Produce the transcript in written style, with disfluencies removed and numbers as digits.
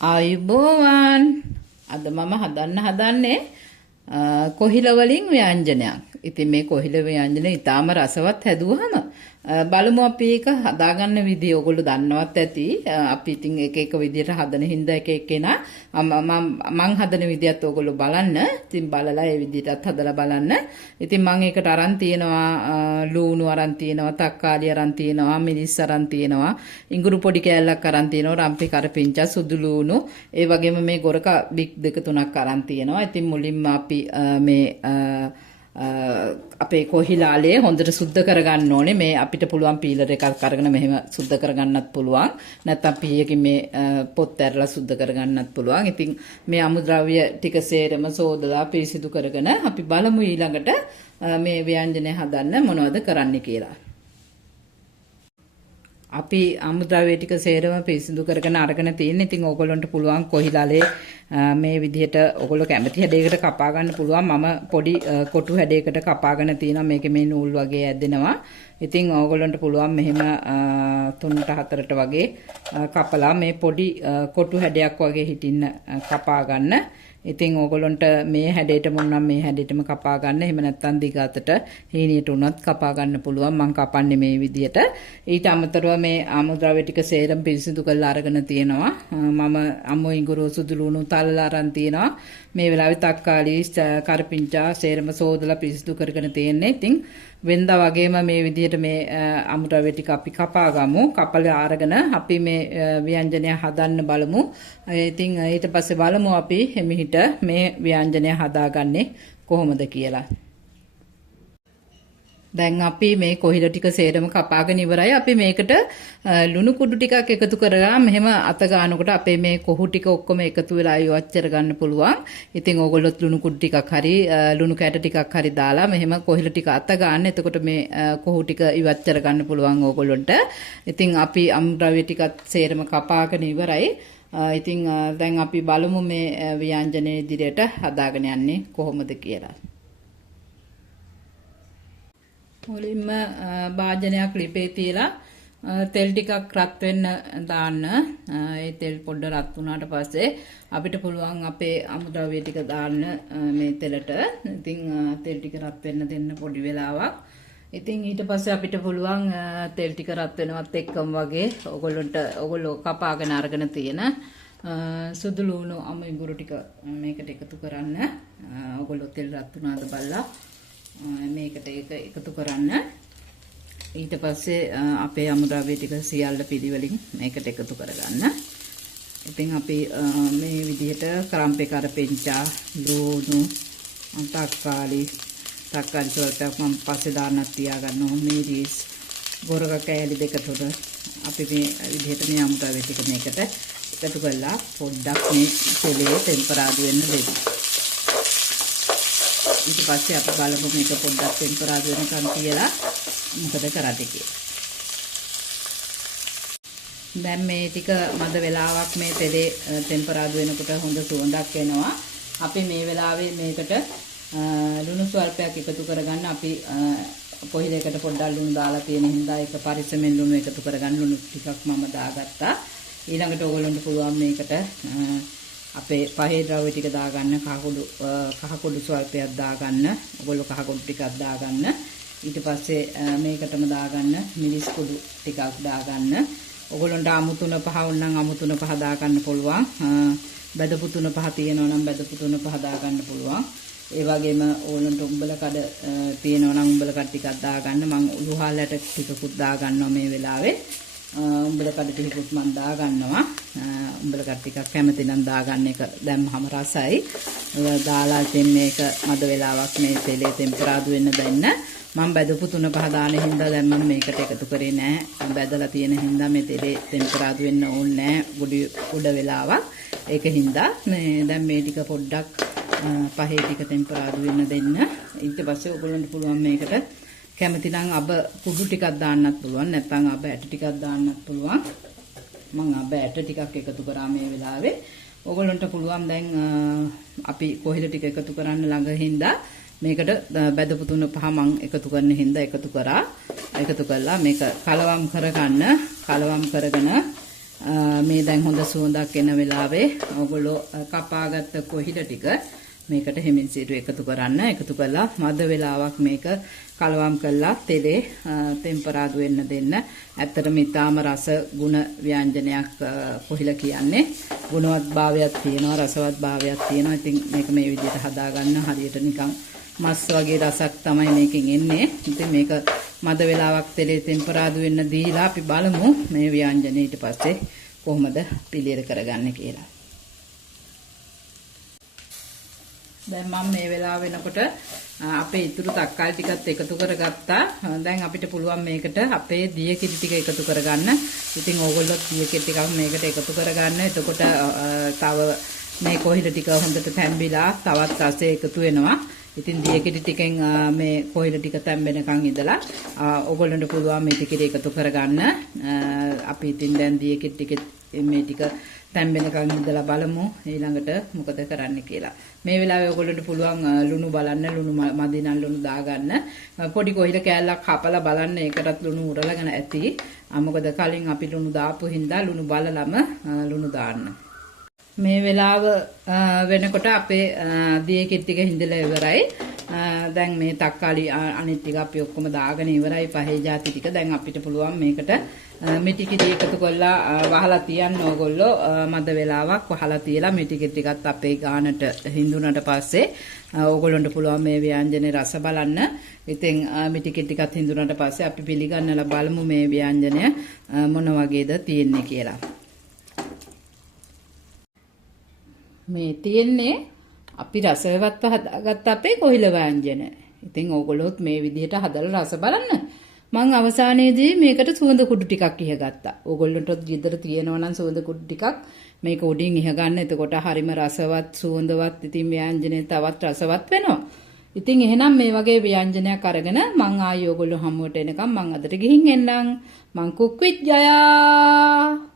ආයුබෝවන් අද මම හදන්නේ කොහිල වලින් ව්‍යංජනයක්. ඉතින් මේ කොහිල ව්‍යංජන ඉතාම රසවත් හැදුවහම බලමු අපි ඒක හදාගන්න විදිය. ඔයගොල්ලෝ දන්නවත් ඇති. අපි ඉතින් එක එක විදියට හදන හින්දා එක එක්කෙනා මං හදන විදියත් ඔයගොල්ලෝ බලන්න. ඉතින් බලලා ඒ විදියටත් හදලා බලන්න. ඉතින් මං ඒකට අරන් තියනවා ලූණු අරන් තියනවා, තක්කාලි අරන් තියනවා, මිරිස් අරන් තියනවා, ඉඟුරු පොඩි කෑල්ලක් අරන් තියනවා, රම්පි කරපිංචා, සුදු ලූණු, ඒ වගේම මේ ගොරක බික් දෙක තුනක් අරන් තියනවා. ඉතින් මුලින්ම අපි මේ අපේ කොහිලාලේ හොඳට සුද්ධ කරගන්න ඕනේ. මේ අපිට පුළුවන් පීලර් එකක් අරගෙන මෙහෙම සුද්ධ කරගන්නත් පුළුවන්. නැත්නම් පීයකින් මේ පොත් ඇරලා සුද්ධ කරගන්නත් පුළුවන්. ඉතින් මේ අමුද්‍රව්‍ය ටික සේරම සෝදලා පිරිසිදු කරගෙන අපි බලමු ඊළඟට මේ ව්‍යංජනය හදන්න මොනවද කරන්න කියලා. අපි අමුද්‍රව්‍ය ටික සේරම පිරිසිදු කරගෙන අරගෙන තියෙන. ඉතින් ඕගොල්ලන්ට පුළුවන් කොහිලාලේ මේ විදිහට ඔයගොල්ලෝ කැමති හැඩයකට කපා ගන්න පුළුවන්. මම පොඩි කොටු හැඩයකට කපාගෙන තියෙනවා. මේකේ මේ නූල් වගේ ඇදෙනවා. ඉතින් ඕගොල්ලන්ට පුළුවන් මෙහෙම 3ට 4ට වගේ කපලා මේ පොඩි කොටු හැඩයක් වගේ හිටින්න කපා ගන්න. ඉතින් ඕගොල්ලන්ට මේ හැඩයට මොන්නම් මේ හැඩයටම කපා ගන්න. එහෙම නැත්නම් දිග අතට හීනියට උනත් කපා ගන්න පුළුවන්. මම කපන්නේ මේ විදිහට. ඊට අමතරව මේ ආමුද්‍රව්‍ය ටික සේරම පිරිසිදු කරලා අරගෙන තියෙනවා. මම අමු ඉඟුරු සුදු ලුණු තල්ලා අරන් තියෙනවා. මේ වෙලාවේ තක්කාලි කරපිංචා සේරම සෝදලා පිරිසිදු කරගෙන තියෙන්නේ. ඉතින් වෙනදා වගේම මේ විදිහට මේ අමුද්‍රව්‍ය ටික අපි කපා ගමු. කපලා අරගෙන අපි මේ ව්‍යංජනය හදන්න බලමු. ඉතින් ඊට පස්සේ බලමු අපි එමිහිට මේ ව්‍යංජනය හදාගන්නේ කොහොමද කියලා. දැන් අපි මේ කොහිල ටික සේරම කපාගෙන ඉවරයි. අපි මේකට ලුණු කුඩු ටිකක් එකතු කරලා මෙහෙම අත ගන්නකොට අපේ මේ කොහු ටික ඔක්කොම එකතු වෙලා ඉවච්චර ගන්න පුළුවන්. ඉතින් ඕගොල්ලොත් ලුණු කුඩු ටිකක් හරි ලුණු කැට ටිකක් හරි දාලා මෙහෙම කොහිල ටික අත ගන්න. එතකොට මේ කොහු ටික ඉවච්චර ගන්න පුළුවන් ඕගොල්ලොන්ට. ඉතින් අපි අමුද්‍රව්‍ය ටිකත් සේරම කපාගෙන ඉවරයි. ඉතින් දැන් අපි බලමු මේ ව්‍යංජනයේ ඉදිරියට හදාගෙන යන්නේ කොහොමද කියලා. මුලින්ම භාජනයක් ලිපේ තියලා තෙල් ටිකක් රත් වෙන්න දාන්න. ඒ තෙල් පොඩ්ඩ රත් වුණාට පස්සේ අපිට පුළුවන් අපේ අමුද්‍රව්‍ය ටික දාන්න මේ තෙලට. ඉතින් තෙල් ටික රත් වෙන්න දෙන්න පොඩි වෙලාවක්. ඉතින් ඊට පස්සේ අපිට පුළුවන් තෙල් ටික රත් වෙනවත් එක්කම වගේ ඔයගොල්ලෝ කපාගෙන අරගෙන තියෙන සුදු ලුණු අමු ඉඟුරු ටික මේකට එකතු කරන්න. ඔයගොල්ලෝ තෙල් රත් වුණාද බලලා මේකට ඒක එකතු කරන්න. ඊට පස්සේ අපේ අමුද්‍රව්‍ය ටික සියල්ල පිළිවෙලින් මේකට එකතු කරගන්න. ඉතින් අපි මේ විදිහට කරම්පේ කරපිංචා, ලුණු, තක්කාලි සල්පයක් මම පස්සේ දාන්නත් තියාගන්නවා. මිරිස්, ගොරක කෑලි දෙක තුන අපි මේ විදිහට මේ අමුද්‍රව්‍ය ටික මේකට එකතු කරලා පොඩ්ඩක් මේ තෙලේ ටෙම්පරාදු වෙන්න දෙන්න. ඊට පස්සේ අපි බලමු මේක පොඩ්ඩක් ටෙම්පරාදු වෙනකන් තියලා මොකද කරන්නේ කියලා. දැන් මේ ටික මද වෙලාවක් මේ තෙලේ ටෙම්පරාදු වෙනකොට හොඳ සුවඳක් එනවා. අපි මේ වෙලාවේ මේකට ලුණු ස්වල්පයක් එකතු කරගන්න. අපි කොහිලයකට පොඩ්ඩක් ලුණු දාලා තියෙන හින්දා ඒක පරිස්සමෙන් ලුණු එකතු කරගන්න. ලුණු ටිකක් මම දාගත්තා. ඊළඟට ඕගොල්ලන්ට පුළුවන් මේකට අපේ පහේ ද්‍රව්‍ය ටික දාගන්න. කහ කුඩු ස්වල්පයක් දාගන්න. ඔයගොල්ලෝ කහ කුඩු ටිකක් දාගන්න. ඊට පස්සේ මේකටම දාගන්න මිරිස් කුඩු ටිකක් දාගන්න. ඔයගොල්ලන්ට අමු තුන පහ වුණනම් අමු තුන පහ දාගන්න පුළුවන්. බෙදපු තුන පහ තියෙනවා නම් බෙදපු තුන පහ දාගන්න පුළුවන්. ඒ වගේම ඕලන්ට උඹල කඩ තියෙනවා නම් උඹල කඩ ටිකක් දාගන්න. මම උළුහාලට ටිකකුත් දාගන්නවා මේ වෙලාවේ. උඹල කඩ ටිකකුත් මම දාගන්නවා. උඹල කඩ ටිකක් කැමති නම් දාගන්න එක දැම්මම රසයි. දාලා ඉතින් මේක මද වෙලාවක් මේ තෙලේ ටෙම්පරාදු වෙන්න දෙන්න. මම බෙදපු තුන පහ දාන හින්දා දැන් මම මේකට එකතු කරේ නැහැ. බෙදලා තියෙන හින්දා මේ තෙලේ ටෙම්පරාදු වෙන්න ඕනේ නැහැ. උඩ වෙලාවක්. ඒක හින්දා මේ දැන් මේ ටික පොඩ්ඩක් පහේ ටික ටෙම්පරාදු වෙන්න දෙන්න. ඊට පස්සේ ඔයගොල්ලන්ට පුළුවන් මේකට කැමති නම් අබ කුඩු ටිකක් දාන්නත් පුළුවන්. නැත්නම් අබ ඇට ටිකක් දාන්නත් පුළුවන්. මම අබ ඇට ටිකක් එකතු කරා මේ වෙලාවේ. ඔයගොල්ලන්ට පුළුවන් දැන් අපි කොහිල ටික එකතු කරන්න ළඟ හින්දා මේකට බෙදපු තුන පහ මම එකතු කරන හින්දා එකතු කරා. එකතු කළා මේක කලවම් කරගන්න. කලවම් කරගෙන මේ දැන් හොඳ සුවඳක් එන වෙලාවේ ඔයගොල්ලෝ කපාගත්ත කොහිල ටික මේකට හිමින් සිරු එකතු කරන්න. එකතු කළා මද වෙලාවක් මේක කලවම් කළා තෙලේ ටෙම්පරාදු වෙන්න දෙන්න. ඇත්තටම ඊටාම රස ගුණ ව්‍යංජනයක් කොහිල කියන්නේ. ගුණවත් භාවයක් තියෙනවා, රසවත් භාවයක් තියෙනවා. ඉතින් මේක මේ විදිහට හදාගන්න හරියට නිකන් මස් වගේ රසක් තමයි මේකෙන් එන්නේ. ඉතින් මේක මද වෙලාවක් තෙලේ ටෙම්පරාදු වෙන්න දීලා අපි බලමු මේ ව්‍යංජනේ ඊට පස්සේ කොහොමද පිළියෙල කරගන්නේ කියලා. දැන් මම මේ වෙලාව වෙනකොට අපේ ඉතුරු තක්කාලි ටිකත් එකතු කරගත්තා. දැන් අපිට පුළුවන් මේකට අපේ දිය කිරි ටික එකතු කරගන්න. ඉතින් ඕගොල්ලෝ දිය කිරි ටිකක් මේකට එකතු කරගන්න. එතකොට තව මේ කොහිල ටික හොඳට තැම්බිලා තවත් රසය එකතු වෙනවා. ඉතින් දිය කිරි ටිකෙන් මේ කොහිල ටික තැම්බෙනකන් ඉඳලා ඕගොල්ලන්ට පුළුවන් මේ ටික එකතු කරගන්න. අපි ඉතින් දැන් දිය කිරි ටික මේ ටික තැම්බෙනකන් ඉඳලා බලමු ඊළඟට මොකද කරන්න කියලා. මේ වෙලාවේ ඔයගොල්ලන්ට පුළුවන් ලුණු බලන්න, ලුණු මදි නම් ලුණු දාගන්න. පොඩි කොහිල කෑල්ලක් කපලා බලන්න ඒකටත් ලුණු උරලගෙන ඇති. මොකද කලින් අපි ලුණු දාපු හින්දා ලුණු බලලම ලුණු දාන්න. මේ වෙලාව වෙනකොට අපේ දිය කිරි ටික හිඳලා ඉවරයි. දැන් මේ තක්කාලි අනිත් ටික අපි ඔක්කොම දාගෙන ඉවරයි. පහේ ಜಾති ටික. දැන් අපිට පුළුවන් මේකට මිටි කිරි එකතු කරලා වහලා තියන්න ඕගොල්ලෝ මද වෙලාවක් වහලා තියලා මිටි කිරි ටිකත් අපේ ගානට හිඳුනට පස්සේ ඕගොල්ලන්ට පුළුවන් මේ ව්‍යංජනේ රස බලන්න. ඉතින් මිටි කිරි ටිකත් හිඳුනට පස්සේ අපි පිළිගන්නලා බලමු මේ ව්‍යංජනය මොන වගේද තියෙන්නේ කියලා. මේ තියෙන්නේ අපි රසවත්ව හදාගත්ත අපේ කොහිල ව්‍යංජන. ඉතින් ඕගොල්ලොත් මේ විදිහට හදලා රස බලන්න. මම අවසානයේදී මේකට සුවඳ කුඩු ටිකක් ඉහගත්තා. ඕගොල්ලන්ට ගෙදර තියෙනවා නම් සුවඳ කුඩු ටිකක් මේක උඩින් ඉහගන්න. එතකොට හරිම රසවත් සුවඳවත් ඉතින් ව්‍යංජනේ තවත් රසවත් වෙනවා. ඉතින් එහෙනම් මේ වගේ ව්‍යංජනයක් අරගෙන මං ආයි ඕගොල්ලෝ හමුවට එනකම් මං අදට ගිහින් එන්නම්. මං කුක් විත් ජයා.